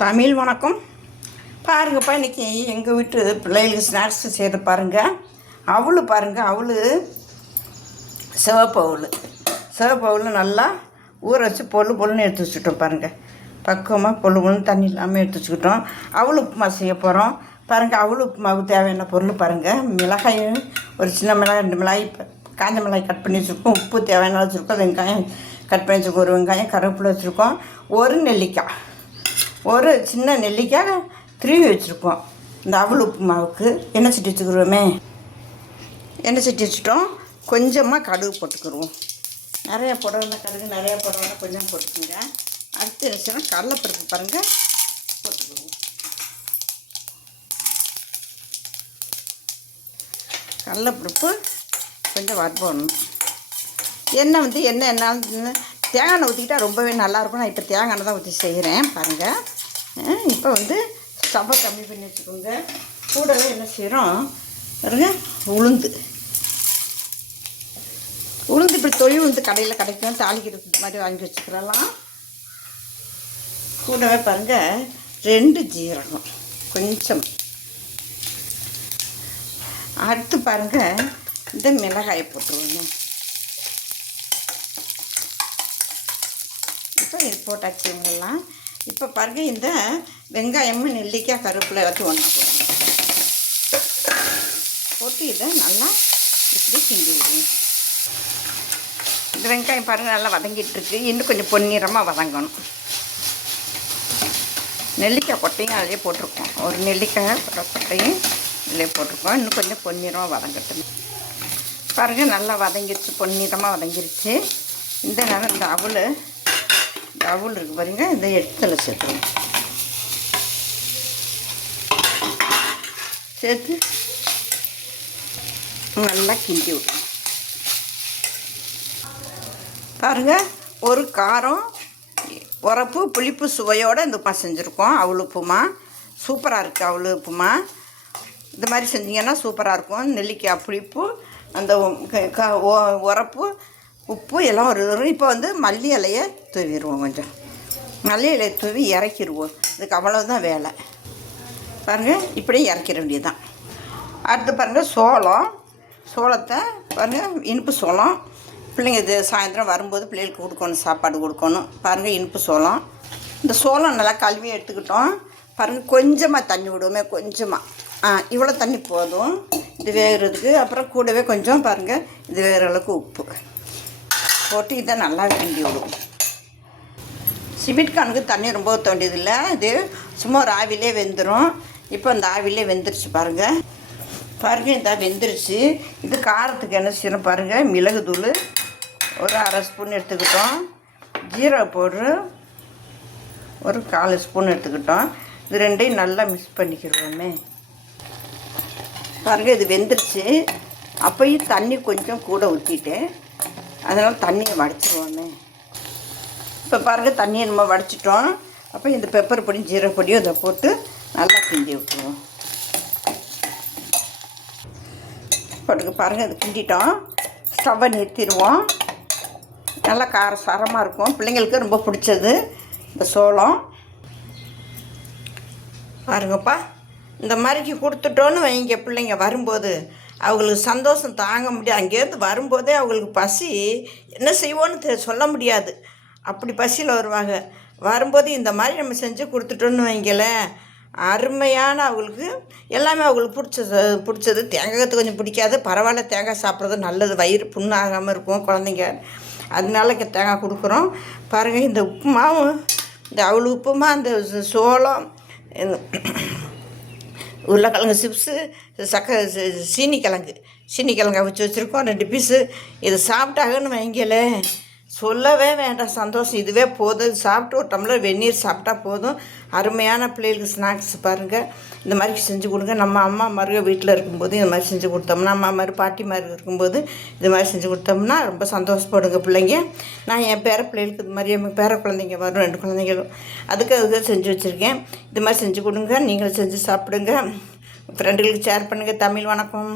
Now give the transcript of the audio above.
தமிழ் வணக்கம். பாருங்கப்பா இன்றைக்கி எங்கள் வீட்டு பிள்ளைகளுக்கு ஸ்நாக்ஸ் செய்து பாருங்கள் அவளு பாருங்கள் அவளு. சிவப்பு அவளு. சிவப்பு நல்லா ஊற வச்சு பொல்லு பொல்லுன்னு எடுத்து வச்சுட்டோம் பாருங்கள் பக்குவமாக பொல்லு பொல்லுன்னு தண்ணி இல்லாமல் எடுத்து வச்சுக்கிட்டோம். அவளு உப்புமா செய்ய போகிறோம் பாருங்கள் அவளு உப்புமாவுக்கு தேவையான பொருள் பாருங்கள் மிளகாயும் ஒரு சின்ன மிளகாய் ரெண்டு மிளகாய் காஞ்ச மிளகாய் கட் பண்ணி வச்சுருக்கோம். உப்பு தேவையான வச்சுருக்கோம். வெங்காயம் கட் பண்ணி வச்சுருக்கோம். ஒரு வெங்காயம் கருவேப்பிலை வச்சுருக்கோம். ஒரு நெல்லிக்காய். ஒரு சின்ன நெல்லிக்காய் திருவி வச்சுருக்கோம். இந்த அவல் உப்பு மாவுக்கு எண்ணெய் சட்டி வச்சுக்கிறோமே எண்ணெய் சட்டி வச்சுட்டோம். கொஞ்சமாக கடுகு போட்டுக்கிடுவோம். நிறையா புடவை கடுகு நிறையா போடணும் கொஞ்சம் போட்டுக்கோங்க. அடுத்து என்ன செய்யணும்? கடலைப்பருப்பு பாருங்கள் போட்டுக்கிடுவோம். கடலைப்பருப்பு கொஞ்சம் வறுப்படணும் எண்ணெய் வந்து எண்ணெய் என்ன தேங்காய் எண்ணெய் ஊற்றிக்கிட்டா ரொம்பவே நல்லாயிருக்கும். நான் இப்போ தேங்காய் எண்ணெய் தான் ஊற்றி செய்கிறேன். பாருங்கள் இப்போ வந்து ஸ்டவ்வை கம்மி பண்ணி வச்சுக்கோங்க. கூடவே என்ன செய்கிறோம்? பாருங்க உளுந்து. உளுந்து இப்படி தொழில் உளுந்து கடையில் கிடைக்கும். தாளிக்கிறது மாதிரி வாங்கி வச்சுக்கிறலாம். கூடவே பாருங்கள் ரெண்டு ஜீரகம். கொஞ்சம். அடுத்து பாருங்கள் இந்த மிளகாயை போட்டுருவோங்க. இது போட்டாச்சு இவங்கெல்லாம் இப்போ பாருங்கள் இந்த வெங்காயமும் நெல்லிக்காய் கருவேப்பிலை எல்லாத்தையும் ஒன்றா போடுங்க போட்டு இதை நல்லா இப்படி கிண்டி இந்த வெங்காயம் பாருங்கள் நல்லா வதங்கிட்டுருக்கு இன்னும் கொஞ்சம் பொன்னிறமாக வதங்கணும். நெல்லிக்காய் கொட்டையும் அதிலே போட்டிருக்கோம். ஒரு நெல்லிக்காய் கொட்டையும் இதிலே போட்டிருக்கோம். இன்னும் கொஞ்சம் பொன்னிறமாக வதங்கட்டும். பாருங்கள் நல்லா வதங்கிருச்சு பொன்னிறமாக வதங்கிருச்சு. இந்த நேரம் இந்த அவள் இந்த இருக்குது பாருங்க இந்த எடுத்துல சேர்த்துருவோம். சேர்த்து நல்லா கிண்டி விடணும். பாருங்கள் ஒரு காரம் உரப்பு புளிப்பு சுவையோடு இந்த உப்புமா செஞ்சுருக்கோம். அவ்வளோ உப்புமா சூப்பராக இருக்குது அவ்வளோ உப்புமா. இந்த மாதிரி செஞ்சிங்கன்னா சூப்பராக இருக்கும். நெல்லிக்காய் புளிப்பு அந்த க- உரப்பு உப்பு எல்லாம் ஒரு வரும் இப்போ வந்து மல்லி இலையை தூவிடுவோம் கொஞ்சம். மல்லி இலையை தூவி இறக்கிடுவோம். இதுக்கு அவ்வளோதான் வேலை. பாருங்கள் இப்படியே இறக்கிற வேண்டியதுதான். அடுத்து பாருங்கள் சோளம். சோளத்தை பாருங்கள் இனிப்பு சோளம். பிள்ளைங்க இது சாயந்தரம் வரும்போது பிள்ளைகளுக்கு கொடுக்கணும் சாப்பாடு கொடுக்கணும். பாருங்கள் இனிப்பு சோளம். இந்த சோளம் நல்லா கழுவி எடுத்துக்கிட்டோம். பாருங்கள் கொஞ்சமாக தண்ணி விடுவோமே கொஞ்சமாக ஆ இவ்வளோ தண்ணி போதும். இது வேகிறதுக்கு அப்புறம் கூடவே கொஞ்சம் பாருங்கள் இது வேகிற அளவுக்கு உப்பு. போட்டு இதை நல்லா கிண்டி விடும். சிமிட்கானுக்கு தண்ணி ரொம்ப தோண்டியதில்லை இது சும்மா ஒரு ஆவிலே வெந்துடும் இப்போ அந்த ஆவிலே வெந்துருச்சு பாருங்கள் பாருங்கள் இந்த வெந்துருச்சு. இது காரத்துக்கு என்ன செய்யணும் பாருங்கள் மிளகு தூள் ஒரு அரை ஸ்பூன் எடுத்துக்கிட்டோம். ஜீரக பவுட்ரு ஒரு கால் ஸ்பூன் எடுத்துக்கிட்டோம். இது ரெண்டையும் நல்லா மிக்ஸ் பண்ணிக்கிடுவோமே. பாருங்கள் இது வெந்துருச்சு. அப்போயும் தண்ணி கொஞ்சம் கூட ஊற்றிட்டேன் அதனால் தண்ணியை வடிச்சிருவோமே. இப்போ பாருங்கள் தண்ணியை நம்ம வடிச்சிட்டோம். அப்போ இந்த பெப்பர் பொடியும் ஜீரக பொடியும் இதை போட்டு நல்லா கிண்டி விட்டுருவோம். போட்டுக்க பாருங்கள் இது கிண்டிட்டோம். ஸ்டவ்வை நிறுத்திடுவோம். நல்லா கார சாரமாக இருக்கும். பிள்ளைங்களுக்கு ரொம்ப பிடிச்சது இந்த சோளம். பாருங்கப்பா இந்த மாதிரிக்கு கொடுத்துட்டோன்னு வைங்க பிள்ளைங்க வரும்போது. அவங்களுக்கு சந்தோஷம் தாங்க முடியாது. அங்கேருந்து வரும்போதே அவங்களுக்கு பசி என்ன செய்வோன்னு தெ- சொல்ல முடியாது. அப்படி பசியில் வருவாங்க. வரும்போது இந்த மாதிரி நம்ம செஞ்சு கொடுத்துட்டோன்னு வைங்களேன். அருமையான அவங்களுக்கு எல்லாமே அவங்களுக்கு பிடிச்சது பிடிச்சது. தேங்காய் கொஞ்சம் பிடிக்காது. பரவாயில்ல தேங்காய் சாப்பிட்றது நல்லது. வயிறு புண்ணாகாமல் இருக்கும் குழந்தைங்க. அதனால தேங்காய் கொடுக்குறோம். பாருங்கள் இந்த உப்புமாவும் இந்த அவ்வளோ உப்புமா இந்த சோளம் உருளைக்கிழங்கு சிப்ஸு சக்க சி- சீனி கிழங்கு சீனி கிழங்கு வச்சு வச்சுருக்கோம். ரெண்டு பீஸு இது சாப்பிட்டாங்கன்னு வைங்களேன். சொல்லவே வேண்டாம் சந்தோஷம். இதுவே போதும். சாப்பிட்டு ஒரு டம்ளர் வெந்நீர் சாப்பிட்டா போதும். அருமையான பிள்ளைகளுக்கு ஸ்நாக்ஸ் பாருங்கள் இந்த மாதிரி செஞ்சு கொடுங்க. நம்ம அம்மா மாதிரி வீட்டில் இருக்கும்போது இந்த மாதிரி செஞ்சு கொடுத்தோம்னா அம்மா மாதிரி பாட்டி மாதிரி இருக்கும்போது இது மாதிரி செஞ்சு கொடுத்தோம்னா ரொம்ப சந்தோஷப்படுங்க பிள்ளைங்க. நான் என் பேர பிள்ளைகளுக்கு இது மாதிரி என் பேர குழந்தைங்க வரும் ரெண்டு குழந்தைங்களும் அதுக்கு அதுக்கு செஞ்சு வச்சுருக்கேன். இது மாதிரி செஞ்சு கொடுங்க. நீங்களும் செஞ்சு சாப்பிடுங்க. ஃப்ரெண்டுகளுக்கு ஷேர் பண்ணுங்கள் தமிழ் வணக்கம்.